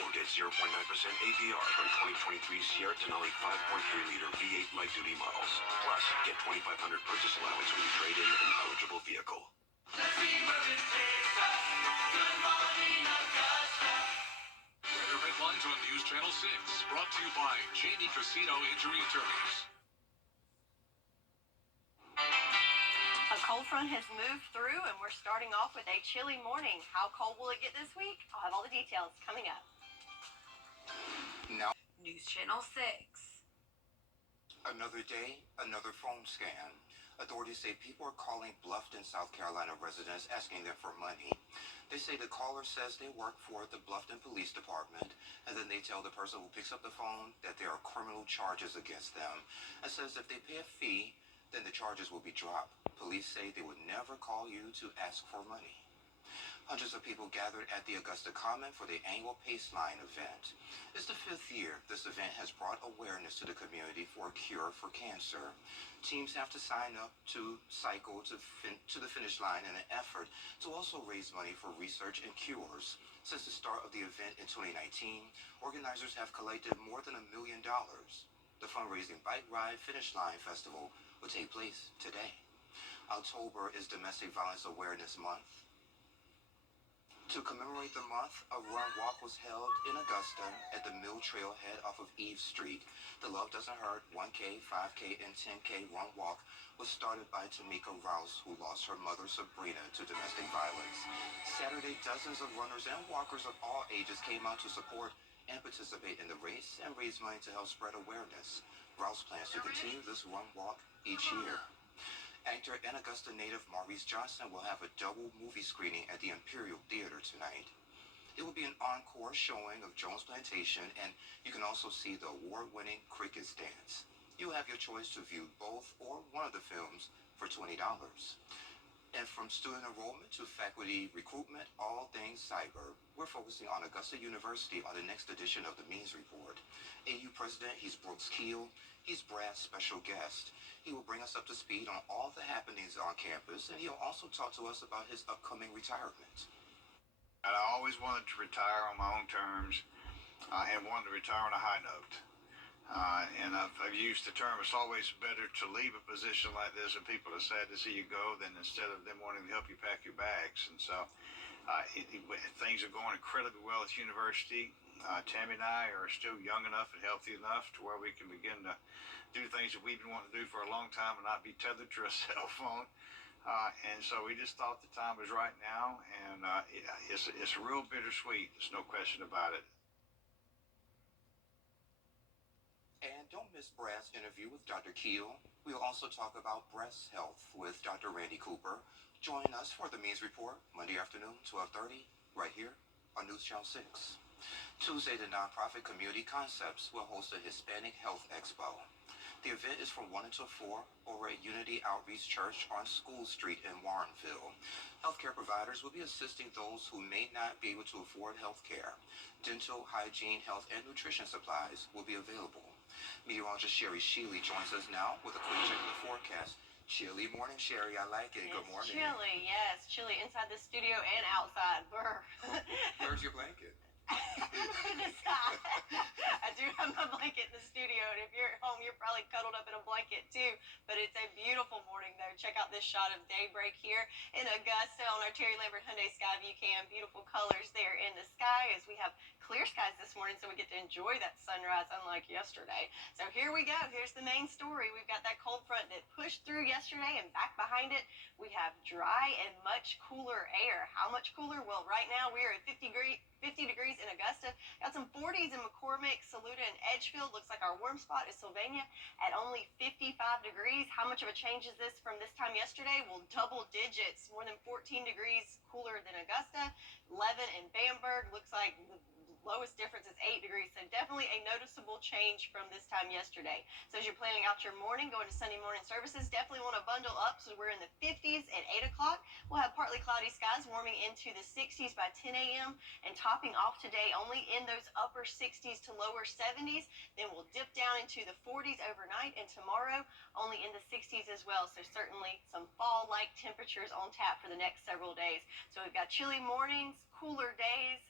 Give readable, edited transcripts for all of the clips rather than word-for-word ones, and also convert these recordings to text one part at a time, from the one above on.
Or get 0.9% APR from 2023 Sierra Denali 5.3-liter V8 light-duty models. Plus, get $2,500 purchase allowance when you trade in an eligible vehicle. Let's see where it takes us. Good morning, Augusta. Weather headlines on News Channel 6, brought to you by Cheney Casino Injury Attorneys. A cold front has moved through, and we're starting off with a chilly morning. How cold will it get this week? I'll have all the details coming up. Now, News Channel 6. another day, another phone scam. Authorities say people are calling Bluffton, South Carolina residents asking them for money. They say the caller says they work for the Bluffton Police Department, and then they tell the person who picks up the phone that there are criminal charges against them, and says if they pay a fee, then the charges will be dropped. Police say they would never call you to ask for money. Hundreds of people gathered at the Augusta Common for the annual Paceline event. It's the 5th year this event has brought awareness to the community for a cure for cancer. Teams have to sign up to cycle to the finish line in an effort to also raise money for research and cures. Since the start of the event in 2019, organizers have collected more than $1 million. The fundraising Bike Ride Finish Line Festival will take place today. October is Domestic Violence Awareness Month. To commemorate the month, a run walk was held in Augusta at the Mill Trailhead off of Eve Street. The Love Doesn't Hurt 1K, 5K, and 10K run walk was started by Tamika Rouse, who lost her mother Sabrina to domestic violence. Saturday, dozens of runners and walkers of all ages came out to support and participate in the race and raise money to help spread awareness. Rouse plans to continue this run walk each year. Actor and Augusta native Maurice Johnson will have a double movie screening at the Imperial Theater tonight. It will be an encore showing of Jones Plantation, and you can also see the award-winning Crickets dance. You'll have your choice to view both or one of the films for $20. And from student enrollment to faculty recruitment, all things cyber, we're focusing on Augusta University on the next edition of the Means Report. AU President, he's Brooks Keel. He's Brad's special guest. He will bring us up to speed on all the happenings on campus, and he'll also talk to us about his upcoming retirement. I always wanted to retire on my own terms and wanted to retire on a high note. And I've used the term, it's always better to leave a position like this and people are sad to see you go than instead of them wanting to help you pack your bags. And so things are going incredibly well at the university. Tammy and I are still young enough and healthy enough to where we can begin to do things that we've been wanting to do for a long time and not be tethered to a cell phone. And so we just thought the time was right now, and it's real bittersweet. There's no question about it. And don't miss Brad's interview with Dr. Keel. We'll also talk about breast health with Dr. Randy Cooper. Join us for the Means Report, Monday afternoon, 12:30, right here on News Channel 6. Tuesday, the nonprofit Community Concepts will host a Hispanic Health Expo. The event is from 1 until 4 over at Unity Outreach Church on School Street in Warrenville. Healthcare providers will be assisting those who may not be able to afford healthcare. Dental, hygiene, health, and nutrition supplies will be available. Meteorologist Sherry Sheely joins us now with a quick check of the forecast. Chilly morning, Sherry. I like it. Good morning. Chilly, yes. Chilly inside the studio and outside. Brr. Where's your blanket? In the sky. I do have my blanket in the studio, and if you're at home, you're probably cuddled up in a blanket too. But it's a beautiful morning, though. Check out this shot of daybreak here in Augusta on our Terry Lambert Hyundai Skyview Cam. Beautiful colors there in the sky as we have clear skies this morning, so we get to enjoy that sunrise, unlike yesterday. So here we go. Here's the main story. We've got that cold front that pushed through yesterday, and back behind it, we have dry and much cooler air. How much cooler? Well, right now we are at 50 degrees in Augusta. Got some 40s in McCormick, Saluda, and Edgefield. Looks like our warm spot is Sylvania at only 55 degrees. How much of a change is this from this time yesterday? Well, double digits, more than 14 degrees cooler than Augusta. 11 in Bamberg. Looks like lowest difference is 8 degrees, so definitely a noticeable change from this time yesterday. So as you're planning out your morning, going to Sunday morning services, definitely want to bundle up. So we're in the 50s at 8 o'clock. We'll have partly cloudy skies warming into the 60s by 10 a.m. and topping off today only in those upper 60s to lower 70s. Then we'll dip down into the 40s overnight, and tomorrow only in the 60s as well. So certainly some fall-like temperatures on tap for the next several days. So we've got chilly mornings, cooler days,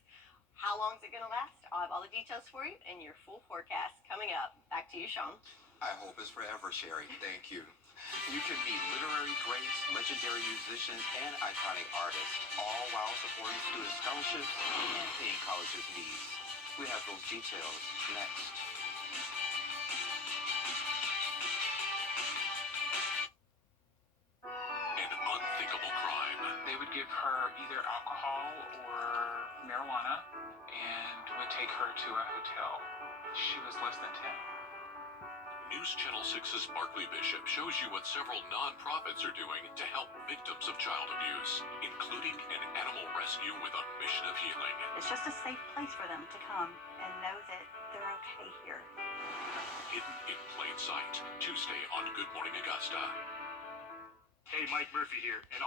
How long is it going to last? I'll have all the details for you and your full forecast coming up. Back to you, Sean. I hope it's forever, Sherry. Thank you. You can meet literary greats, legendary musicians, and iconic artists, all while supporting student scholarships and paying colleges' needs. We have those details next. An unthinkable crime. They would give her either alcohol or marijuana and would take her to a hotel. She was less than 10. News Channel 6's Barkley Bishop shows you what several nonprofits are doing to help victims of child abuse, including an animal rescue with a mission of healing. It's just a safe place for them to come and know that they're okay here. Hidden in plain sight, Tuesday on Good Morning Augusta. Hey, Mike Murphy here, and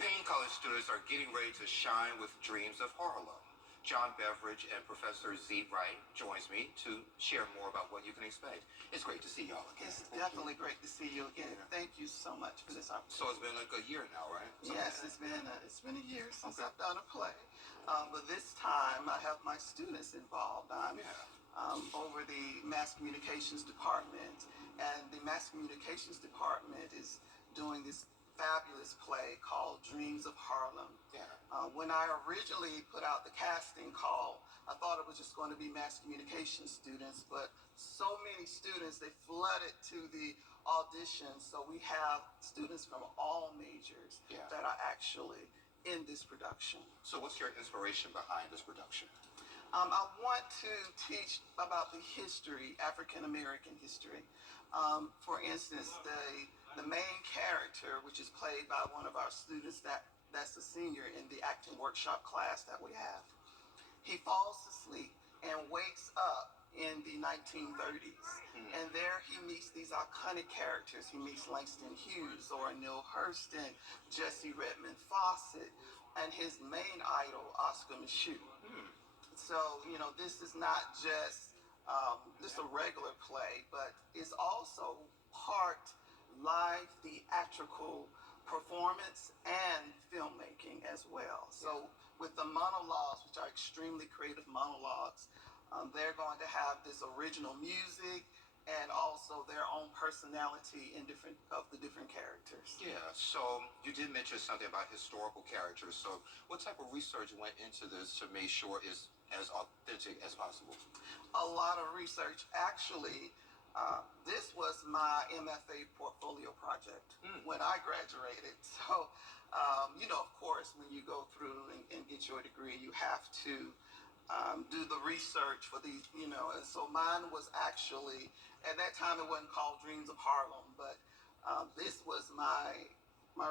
Payne College students are getting ready to shine with Dreams of Harlem. John Beveridge and Professor Z. Wright joins me to share more about what you can expect. It's great to see y'all again. It's definitely great to see you again. Thank you so much for this opportunity. So it's been like a year now, right? Yes, it's been a year since I've done a play, but this time I have my students involved. I'm over the Mass Communications Department, and the Mass Communications Department is doing this fabulous play called Dreams of Harlem. Yeah. When I originally put out the casting call, I thought it was just going to be mass communication students, but so many students, they flooded to the audition. So we have students from all majors that are actually in this production. So what's your inspiration behind this production? I want to teach about the history, African American history. For instance, the main character, which is played by one of our students that's a senior in the acting workshop class that we have, he falls asleep and wakes up in the 1930s. And there he meets these iconic characters. He meets Langston Hughes, or Neil Hurston, Jesse Redmond Fawcett, and his main idol, Oscar Micheaux. So, this is not just a regular play, but it's also part live theatrical performance and filmmaking as well. So with the monologues, which are extremely creative monologues, they're going to have this original music and also their own personality in the different characters. Yeah, so you did mention something about historical characters. So what type of research went into this to make sure it's as authentic as possible? A lot of research. Actually, this was my MFA portfolio project when I graduated. So, of course, when you go through and get your degree, you have to do the research for these, and so mine was actually, at that time it wasn't called Dreams of Harlem, but this was my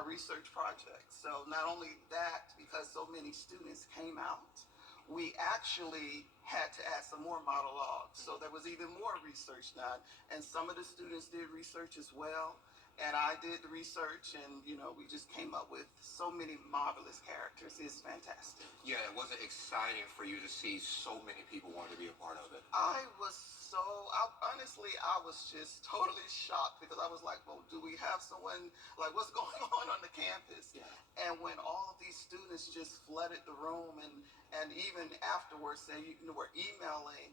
research project. So not only that, because so many students came out, we actually had to add some more monologues. So there was even more research done. And some of the students did research as well. And I did the research, and, we just came up with so many marvelous characters. It's fantastic. Yeah, it wasn't exciting for you to see so many people wanting to be a part of it. Honestly, I was just totally shocked, because I was like, well, do we have someone, like, what's going on the campus? Yeah. And when all of these students just flooded the room, and even afterwards, they were emailing,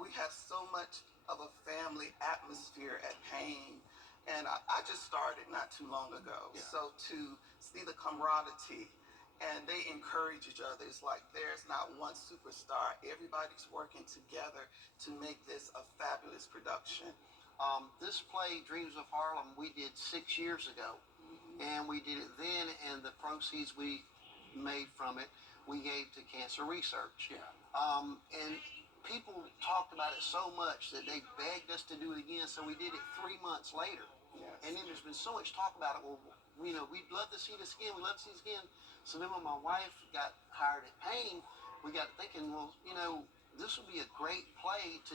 we have so much of a family atmosphere at Payne. And I just started not too long ago. Yeah. So to see the camaraderie, and they encourage each other. It's like there's not one superstar. Everybody's working together to make this a fabulous production. This play, Dreams of Harlem, we did 6 years ago. And we did it then, and the proceeds we made from it, we gave to cancer research. Yeah. And people talked about it so much that they begged us to do it again, so we did it 3 months later. Yes. And then there's been so much talk about it. Well, we'd love to see this again. We'd love to see this again. So then when my wife got hired at Payne, we got thinking, well, this would be a great play to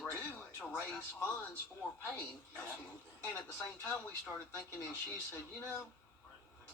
raise funds for Payne. Absolutely. And at the same time, we started thinking, and she said,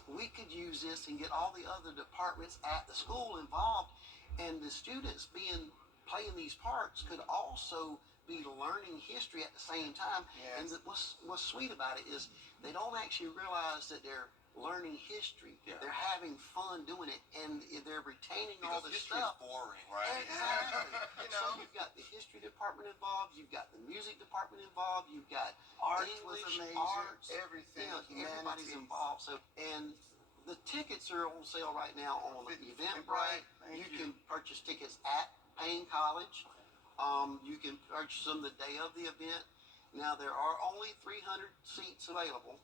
we could use this and get all the other departments at the school involved, and the students playing these parts could also be learning history at the same time. Yes. And what's sweet about it is they don't actually realize that they're learning history. Yeah. They're having fun doing it, and they're retaining all Because this history stuff. is boring, right? Exactly. You So know? you've got the history department involved, you've got the music department involved, you've got Art English, was amazing. arts, Everything. everybody's Humanities. involved. So, and the tickets are on sale right now on Eventbrite. Thank You you. can purchase tickets at Payne College. You can purchase them the day of the event. Now there are only 300 seats available,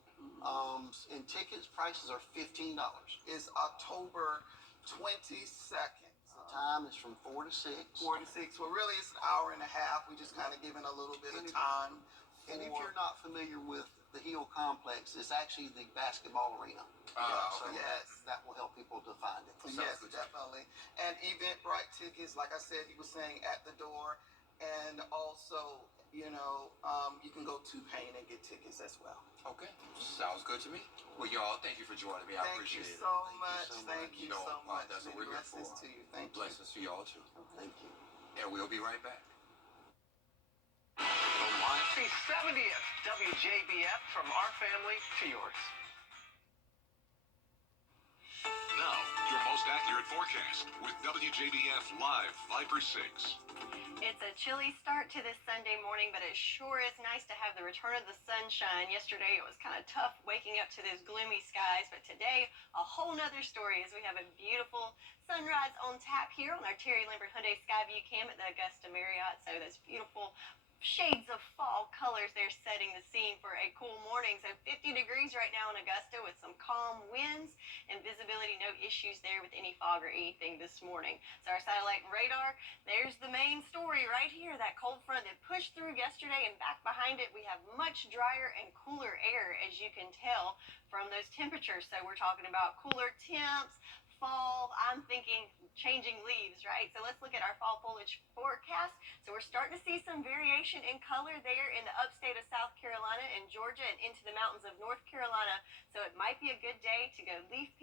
and tickets prices are $15. It's October 22nd. The time is from 4 to 6. 4 to 6. Well, really, it's an hour and a half. We just kind of giving a little bit of time. And if you're not familiar with the Hill Complex, it's actually the basketball arena. So yes. that will help people to find it. Yes, definitely. And Eventbrite tickets, like I said, he was saying at the door, and also, you can go to Payne and get tickets as well. Okay. Sounds good to me. Well, y'all, thank you for joining me. I Thank appreciate you it. so much. Thank you know, so much. that's what Many we're here for. blessings to you. Thank you. Blessings to y'all, too. Thank you. And we'll be right back. The 70th WJBF from our family to yours. Now, your most accurate forecast with WJBF Live 5/6. It's a chilly start to this Sunday morning, but it sure is nice to have the return of the sunshine. Yesterday it was kind of tough waking up to those gloomy skies, but today a whole nother story as we have a beautiful sunrise on tap here on our Terry Lambert Hyundai Skyview Cam at the Augusta Marriott. So those beautiful shades of fall colors there setting the scene for a cool morning. So 50 degrees right now in Augusta with some calm winds and visibility, no issues there with any fog or anything this morning. So our satellite and radar, there's the main story right here, that cold front that pushed through yesterday, and back behind it we have much drier and cooler air, as you can tell from those temperatures. So we're talking about cooler temps, fall, I'm thinking changing leaves, right? So let's look at our fall foliage forecast. So we're starting to see some variation in color there in the upstate of South Carolina and Georgia and into the mountains of North Carolina. So it might be a good day to go leaf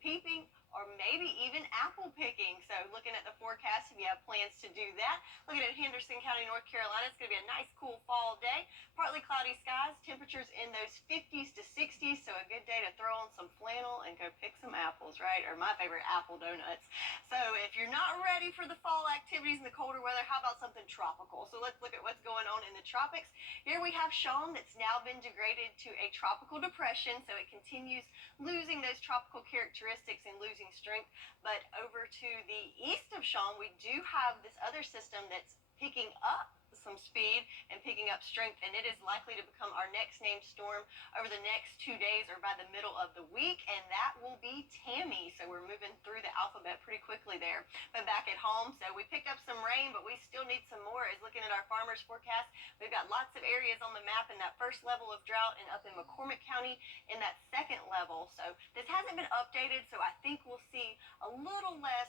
peeping or maybe even apple picking. So looking at the forecast, if you have plans to do that, looking at Henderson County, North Carolina, it's going to be a nice cool fall day. Partly cloudy skies, temperatures in those 50s to 60s. So a good day to throw on some flannel and go pick some apples, right? Or my favorite, apple donuts. So if you're not ready for the fall activities in the colder weather, how about something tropical? So let's look at what's going on in the tropics. Here we have Sean that's now been degraded to a tropical depression. So it continues losing those tropical characteristics and losing strength. But over to the east of Sean, we do have this other system that's picking up some speed and picking up strength, and it is likely to become our next named storm over the next 2 days or by the middle of the week, and that will be Tammy. So we're moving through the alphabet pretty quickly there. But back at home, so we picked up some rain, but we still need some more. As looking at our farmers forecast, we've got lots of areas on the map in that first level of drought and up in McCormick County in that second level. So this hasn't been updated, so I think we'll see a little less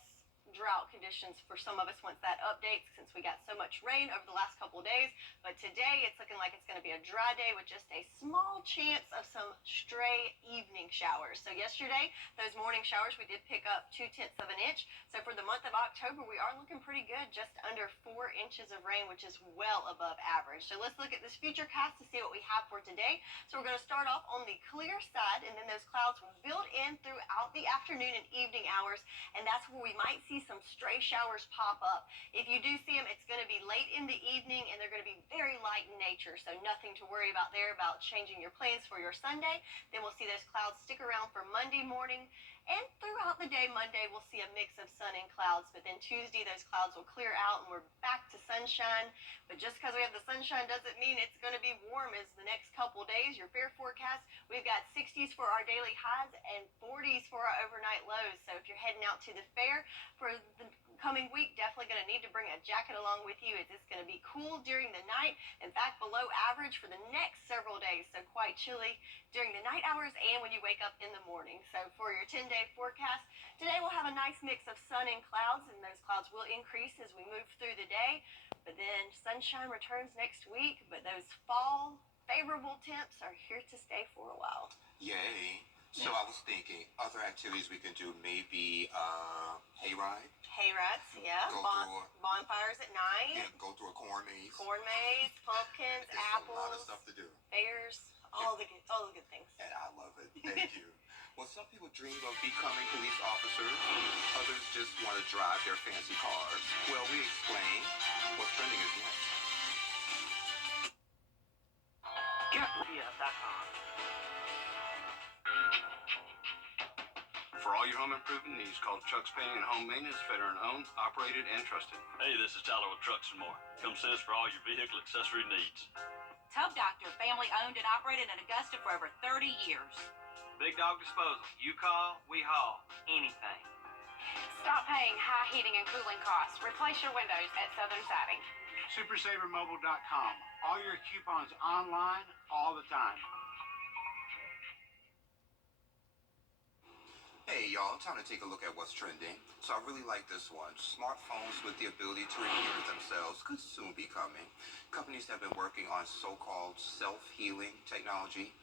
drought conditions for some of us once that updates, since we got so much rain over the last couple of days. But today it's looking like it's going to be a dry day with just a small chance of some stray evening showers. So yesterday, those morning showers, we did pick up 0.2 of an inch. So for the month of October, we are looking pretty good, just under 4 inches of rain, which is well above average. So let's look at this future cast to see what we have for today. So we're going to start off on the clear side, and then those clouds will build in throughout the afternoon and evening hours, and that's where we might see some stray showers pop up. If you do see them, it's going to be late in the evening, and they're going to be very light in nature, so nothing to worry about there about changing your plans for your Sunday. Then we'll see those clouds stick around for Monday morning, and throughout the day Monday we'll see a mix of sun and clouds, but then Tuesday those clouds will clear out and we're back to sunshine. But just because we have the sunshine doesn't mean it's going to be warm as the next couple days. Your fair forecast, we've got 60s for our daily highs and 40s for our overnight lows. So if you're heading out to the fair for the coming week, definitely going to need to bring a jacket along with you, as it's going to be cool during the night. In fact, below average for the next several days, so quite chilly during the night hours and when you wake up in the morning. So for your 10-day forecast, today we'll have a nice mix of sun and clouds, and those clouds will increase as we move through the day. But then sunshine returns next week, but those fall favorable temps are here to stay for a while. Yay. So I was thinking other activities we can do, maybe hayride. Hay rides, yeah. Bonfires at night. Yeah, go through a corn maze. Corn maze, pumpkins, There's apples. a lot of stuff to do. Fairs, all the good things. And I love it. Thank you. Well, some people dream of becoming police officers. Others just want to drive their fancy cars. Well, we explain what's trending is next. GetWJBF.com. For all your home improvement needs, call Chuck's Painting and Home Maintenance, veteran-owned, operated, and trusted. Hey, this is Tyler with Trucks and More. Come see us for all your vehicle accessory needs. Tub Doctor, family owned and operated in Augusta for over 30 years. Big Dog Disposal. You call, we haul. Anything. Stop paying high heating and cooling costs. Replace your windows at Southern Siding. SuperSaverMobile.com. All your coupons online all the time. Hey y'all, time to take a look at what's trending. So I really like this one. Smartphones with the ability to repair themselves could soon be coming. Companies have been working on so-called self-healing technology.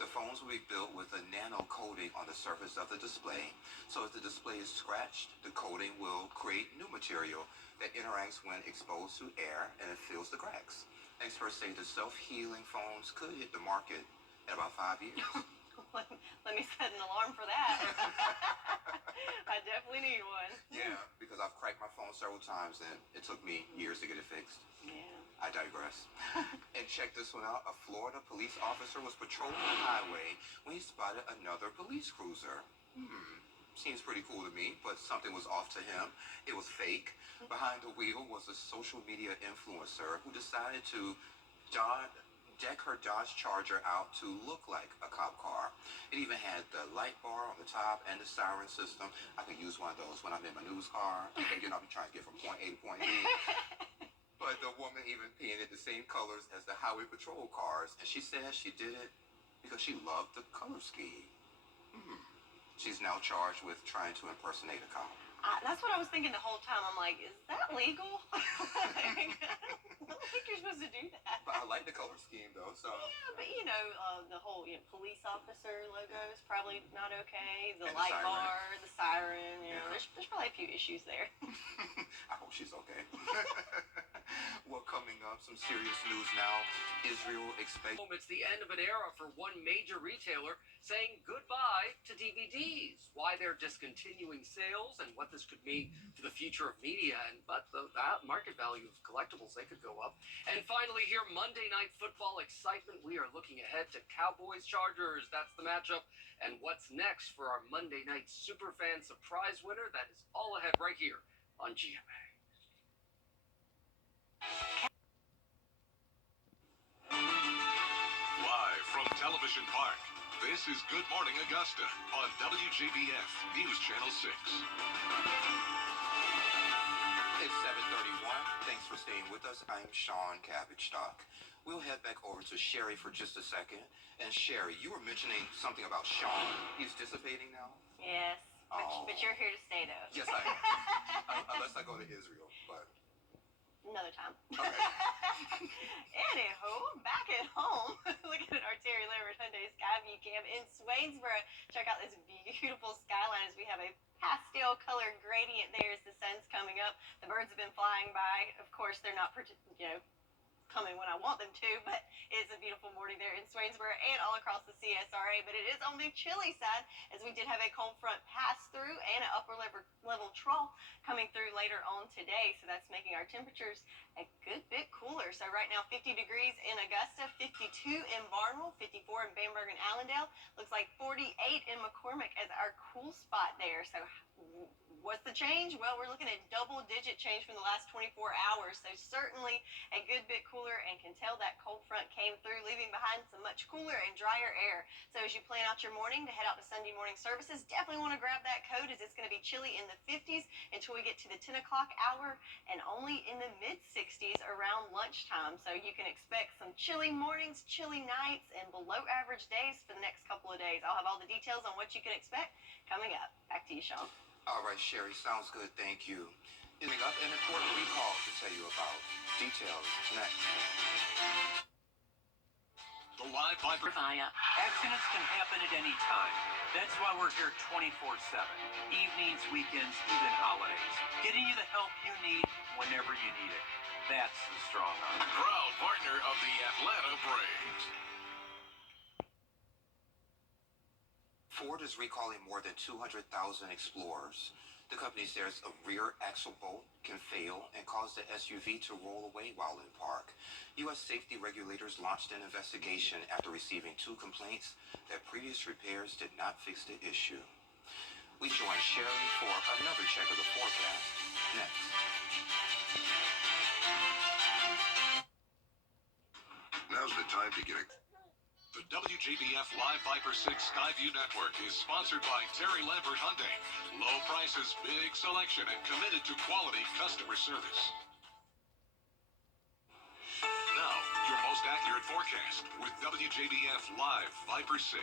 The phones will be built with a nano coating on the surface of the display. So if the display is scratched, the coating will create new material that interacts when exposed to air and it fills the cracks. Experts say the self-healing phones could hit the market in about 5 years. Let me set an alarm for that. I definitely need one. Yeah, because I've cracked my phone several times and it took me years to get it fixed. Yeah. I digress. And check this one out. A Florida police officer was patrolling the highway when he spotted another police cruiser. Seems pretty cool to me, but something was off to him. It was fake. Behind the wheel was a social media influencer who decided to deck her Dodge Charger out to look like a cop car. It even had the light bar on the top and the siren system. I could use one of those when I'm in my news car. And, I'll be trying to get from point A to point B. But the woman even painted the same colors as the highway patrol cars, and she said she did it because she loved the color scheme. She's now charged with trying to impersonate a cop. That's what I was thinking the whole time. I'm like, is that legal? I don't think you're supposed to do that. But I like the color scheme, though, so... Yeah, but the whole police officer logo is probably not okay. The And the light siren. bar, the siren, Yeah. there's probably a few issues there. I hope she's okay. Well, coming up, some serious news now. Israel expects... It's the end of an era for one major retailer saying goodbye to DVDs. Why they're discontinuing sales and what this could mean for the future of media, but the market value of collectibles, they could go up. And finally here, Monday Night Football excitement. We are looking ahead to Cowboys-Chargers. That's the matchup. And what's next for our Monday Night Superfan surprise winner? That is all ahead right here on GMA. Live from Television Park, this is Good Morning Augusta on WJBF News Channel 6. It's 7:31. Thanks for staying with us. I'm Sean Cabbage-Stock. We'll head back over to Sherry for just a second. And Sherry, you were mentioning something about Sean. He's dissipating now? Yes, but you're here to stay, though. Yes, I am. Unless I go to Israel, but... Another time. Okay. Anywho, back at home, looking at our Terry Lambert Hyundai Skyview Cam in Swainsboro. Check out this beautiful skyline as we have a pastel color gradient there as the sun's coming up. The birds have been flying by. Of course, they're not, coming when I want them to, but it's a beautiful morning there in Swainsboro and all across the CSRA. But it is on the chilly side as we did have a cold front pass through and an upper level trough coming through later on today. So that's making our temperatures a good bit cooler. So right now 50 degrees in Augusta, 52 in Barnwell, 54 in Bamberg and Allendale. Looks like 48 in McCormick as our cool spot there. So what's the change? Well, we're looking at double-digit change from the last 24 hours, so certainly a good bit cooler, and can tell that cold front came through, leaving behind some much cooler and drier air. So as you plan out your morning to head out to Sunday morning services, definitely want to grab that coat as it's going to be chilly in the 50s until we get to the 10 o'clock hour, and only in the mid-60s around lunchtime. So you can expect some chilly mornings, chilly nights, and below-average days for the next couple of days. I'll have all the details on what you can expect coming up. Back to you, Sean. All right, Sherry, sounds good. Thank you. Ending up an important recall to tell you about. Details next. The live Viper. Accidents can happen at any time. That's why we're here 24/7. Evenings, weekends, even holidays. Getting you the help you need whenever you need it. That's the strong arm. Proud partner of the Atlanta Braves. Ford is recalling more than 200,000 Explorers. The company says a rear axle bolt can fail and cause the SUV to roll away while in park. U.S. safety regulators launched an investigation after receiving 2 complaints that previous repairs did not fix the issue. We join Sherry for another check of the forecast next. Now's the time to get it. The WJBF Live Viper 6 Skyview Network is sponsored by Terry Lambert Hyundai. Low prices, big selection, and committed to quality customer service. Now, your most accurate forecast with WJBF Live Viper 6.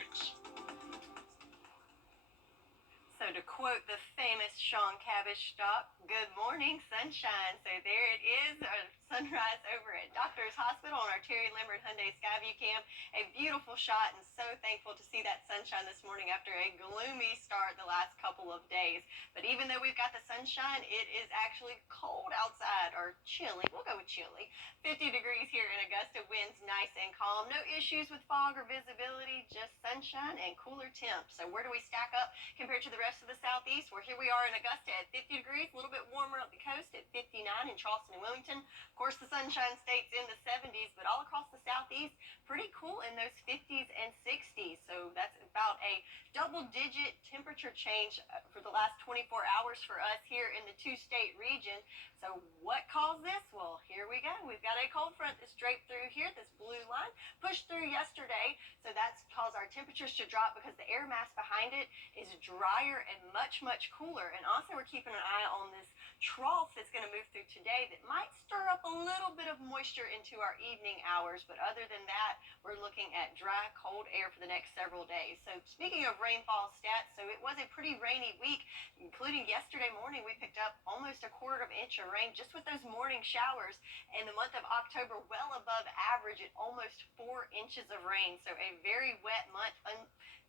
So to quote the famous Sean Cabbage stock, good morning, sunshine. So there it is, our sunrise over at Doctor's Hospital on our Terry Lambert Hyundai Skyview cam. A beautiful shot, and so thankful to see that sunshine this morning after a gloomy start the last couple of days. But even though we've got the sunshine, it is actually cold outside, or chilly. We'll go with chilly. 50 degrees here in Augusta, winds nice and calm. No issues with fog or visibility, just sunshine and cooler temps. So where do we stack up compared to the rest of the southeast? Well, here we are in Augusta at 50 degrees, a little bit warmer up the coast at 59 in Charleston and Wilmington. Of course, the Sunshine State's in the 70s, but all across the southeast, pretty cool in those 50s and 60s. So that's about a double-digit temperature change for the last 24 hours for us here in the 2-state region. So what caused this? Well, here we go. We've got a cold front that's draped through here, this blue line, pushed through yesterday. So that's caused our temperatures to drop because the air mass behind it is drier and much, much cooler. And also we're keeping an eye on this trough that's going to move through today that might stir up a little bit of moisture into our evening hours. But other than that, we're looking at dry, cold air for the next several days. So speaking of rainfall stats, so it was a pretty rainy week, including yesterday morning. We picked up almost a quarter of an inch of rain just with those morning showers. And the month of October, well above average at almost 4 inches of rain. So a very wet month,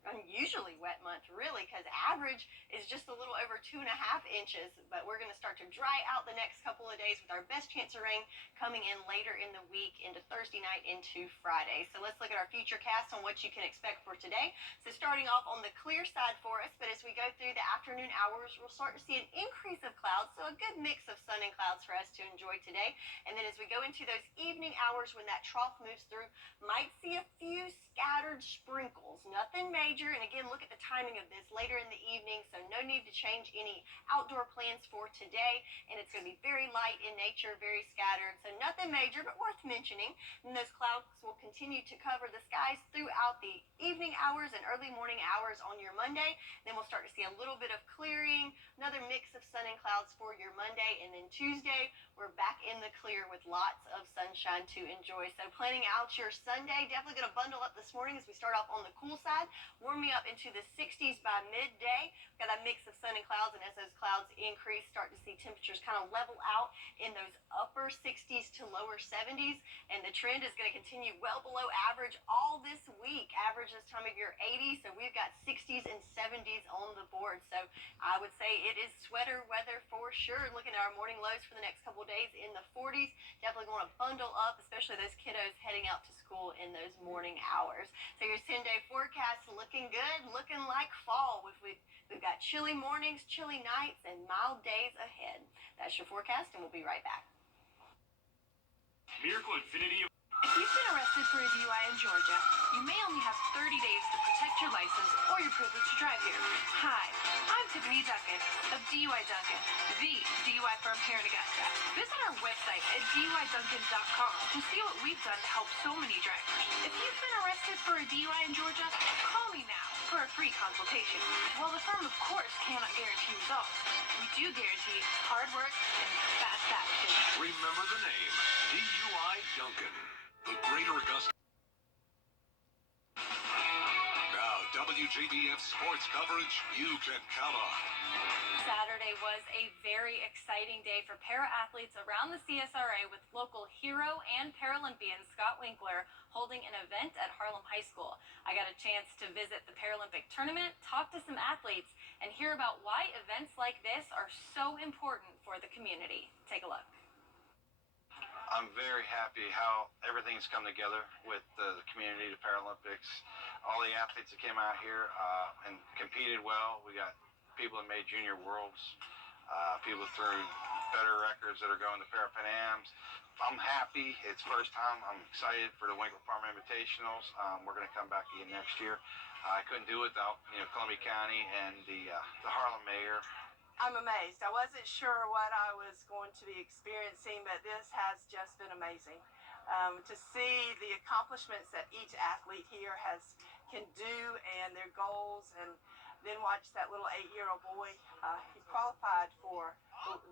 unusually wet month, really, because average is just a little over 2.5 inches. But we're going to start to dry out the next couple of days with our best chance of rain coming in later in the week into Thursday night into Friday. So let's look at our future cast on what you can expect for today. So starting off on the clear side for us, but as we go through the afternoon hours, we'll start to see an increase of clouds, so a good mix of sun and clouds for us to enjoy today. And then as we go into those evening hours when that trough moves through, might see a few scattered sprinkles, nothing major. And again, look at the timing of this later in the evening, so no need to change any outdoor plans for today. And it's going to be very light in nature, very scattered, so nothing major, but worth mentioning. And those clouds will continue to cover the skies throughout the evening hours and early morning hours on your Monday. Then we'll start to see a little bit of clearing, another mix of sun and clouds for your Monday. And then Tuesday, we're back in the clear with lots of sunshine to enjoy. So planning out your Sunday, definitely going to bundle up this morning as we start off on the cool side, warming up into the 60s by midday. We've got that mix of sun and clouds, and as those clouds increase, start to see temperatures kind of level out in those upper 60s to lower 70s. And the trend is going to continue well below average all this week. Average this time of year 80, so we've got 60s and 70s on the board. So I would say it is sweater weather for sure. Looking at our morning lows for the next couple of days in the 40s, definitely going to bundle up, especially those kiddos heading out to school in those morning hours. So your 10-day forecast looking good, looking like fall. We've got chilly mornings, chilly nights, and mild days ahead. That's your forecast, and we'll be right back. Miracle Infinity. If you've been arrested for a DUI in Georgia, you may only have 30 days to protect your license or your privilege to drive here. Hi, I'm Tiffany Duncan of DUI Duncan, the DUI firm here in Augusta. Visit our website at DUIDuncan.com to see what we've done to help so many drivers. If you've been arrested for a DUI in Georgia, call me now for a free consultation. While the firm, of course, cannot guarantee results, we do guarantee hard work and fast action. Remember the name, DUI Duncan. The Greater Augusta. Now, WJBF sports coverage you can count on. Saturday was a very exciting day for para-athletes around the CSRA with local hero and Paralympian Scott Winkler holding an event at Harlem High School. I got a chance to visit the Paralympic tournament, talk to some athletes, and hear about why events like this are so important for the community. Take a look. I'm very happy how everything's come together with the community, the Paralympics. all the athletes that came out here and competed well. We got people that made junior worlds, people that threw better records that are going to Para Pan Ams. I'm happy. It's first time. I'm excited for the Winkler Farm Invitationals. We're going to come back again next year. I couldn't do it without Columbia County and the Harlem mayor. I'm amazed. I wasn't sure what I was going to be experiencing, but this has just been amazing. To see the accomplishments that each athlete here can do and their goals, and then watch that little 8-year-old boy. He qualified for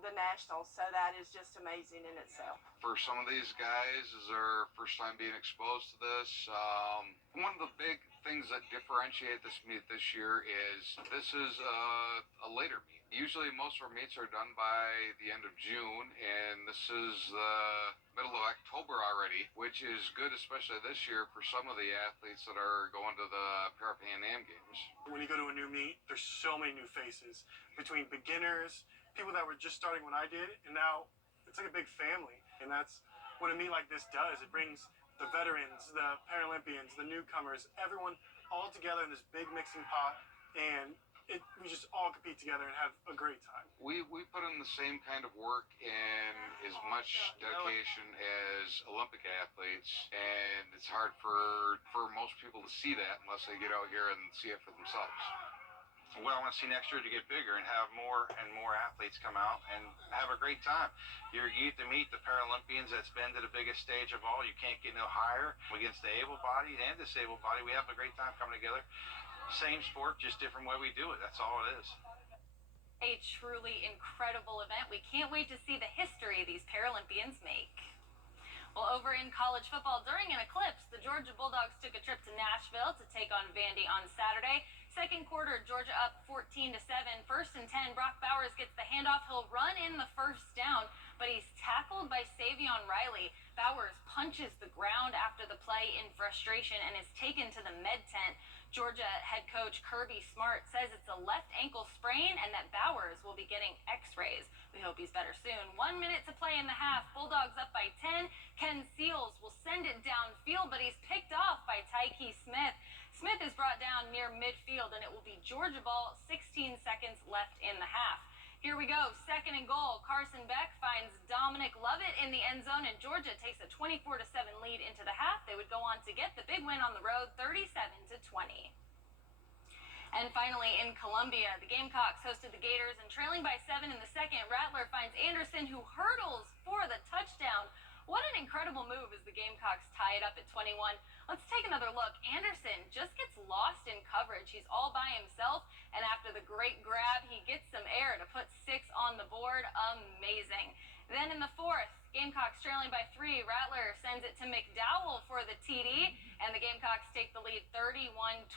the nationals, so that is just amazing in itself. For some of these guys, is their first time being exposed to this. One of the big things that differentiate this meet this year is this is a later meet. Usually most of our meets are done by the end of June, and this is the middle of October already, which is good, especially this year for some of the athletes that are going to the Para Pan Am Games. When you go to a new meet, there's so many new faces, between beginners, people that were just starting when I did, and now it's like a big family. And that's what a meet like this does. It brings the veterans, the Paralympians, the newcomers, everyone all together in this big mixing pot, and we just all compete together and have a great time. We put in the same kind of work and as much dedication as Olympic athletes, and it's hard for most people to see that unless they get out here and see it for themselves. What I want to see next year to get bigger and have more and more athletes come out and have a great time. You get to meet the Paralympians that's been to the biggest stage of all. You can't get no higher. Against the able-bodied and disabled body, we have a great time coming together. Same sport, just different way we do it. That's all it is. A truly incredible event. We can't wait to see the history these Paralympians make. Well, over in college football, during an eclipse, the Georgia Bulldogs took a trip to Nashville to take on Vandy on Saturday. Second quarter, Georgia up 14-7. First and 10, Brock Bowers gets the handoff. He'll run in the first down, but he's tackled by Savion Riley. Bowers punches the ground after the play in frustration and is taken to the med tent. Georgia head coach Kirby Smart says it's a left ankle sprain and that Bowers will be getting x-rays. We hope he's better soon. 1 minute to play in the half. Bulldogs up by 10. Ken Seals will send it downfield, but he's picked off by Tyke Smith. Smith is brought down near midfield, and it will be Georgia ball, 16 seconds left in the half. Here we go, second and goal. Carson Beck finds Dominic Lovett in the end zone, and Georgia takes a 24-7 lead into the half. They would go on to get the big win on the road, 37-20. And finally, in Columbia, the Gamecocks hosted the Gators, and trailing by 7 in the second, Rattler finds Anderson, who hurdles for the touchdown. What an incredible move as the Gamecocks tie it up at 21. Let's take another look. Anderson just gets lost in coverage. He's all by himself, and after the great grab, he gets some air to put 6 on the board. Amazing. Then in the fourth, Gamecocks trailing by 3. Rattler sends it to McDowell for the TD, and the Gamecocks take the lead 31-27.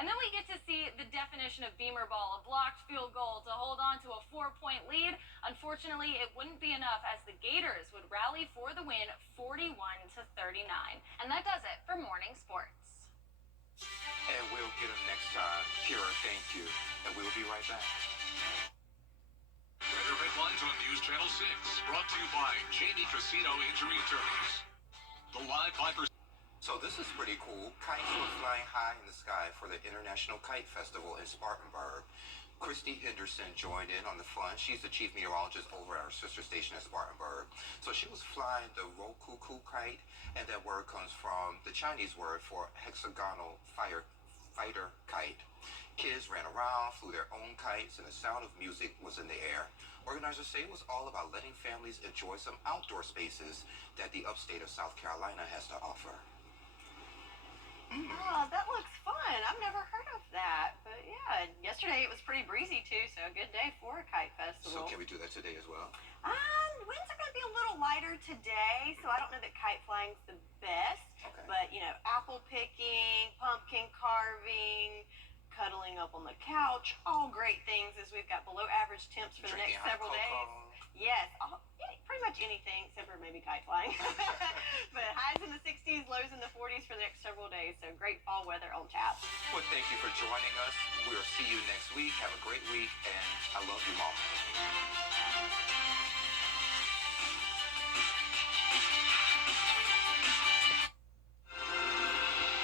And then we get to see the definition of Beamer ball, a blocked field goal to hold on to a 4-point lead. Unfortunately, it wouldn't be enough as the Gators would rally for the win 41-39. And that does it for morning sports. And we'll get them next time. Kira, thank you. And we'll be right back. Weather headlines on News Channel 6, brought to you by Jamie Casino Injury Attorneys. The live Viper. So this is pretty cool. Kites were flying high in the sky for the International Kite Festival in Spartanburg. Christy Henderson joined in on the fun. She's the chief meteorologist over at our sister station at Spartanburg. So she was flying the Rokuku kite, and that word comes from the Chinese word for hexagonal fighter kite. Kids ran around, flew their own kites, and the sound of music was in the air. Organizers say it was all about letting families enjoy some outdoor spaces that the upstate of South Carolina has to offer. Oh, that looks fun. I've never heard of that. But yeah, yesterday it was pretty breezy too, so a good day for a kite festival. So can we do that today as well? Winds are going to be a little lighter today, so I don't know that kite flying's the best. Okay. But, you know, apple picking, pumpkin carving, cuddling up on the couch, all great things as we've got below average temps for the next several days. Yes, pretty much anything except for maybe kite flying. But highs in the 60s, lows in the 40s for the next several days. So great fall weather on tap. Well, thank you for joining us. We'll see you next week. Have a great week, and I love you, Mom.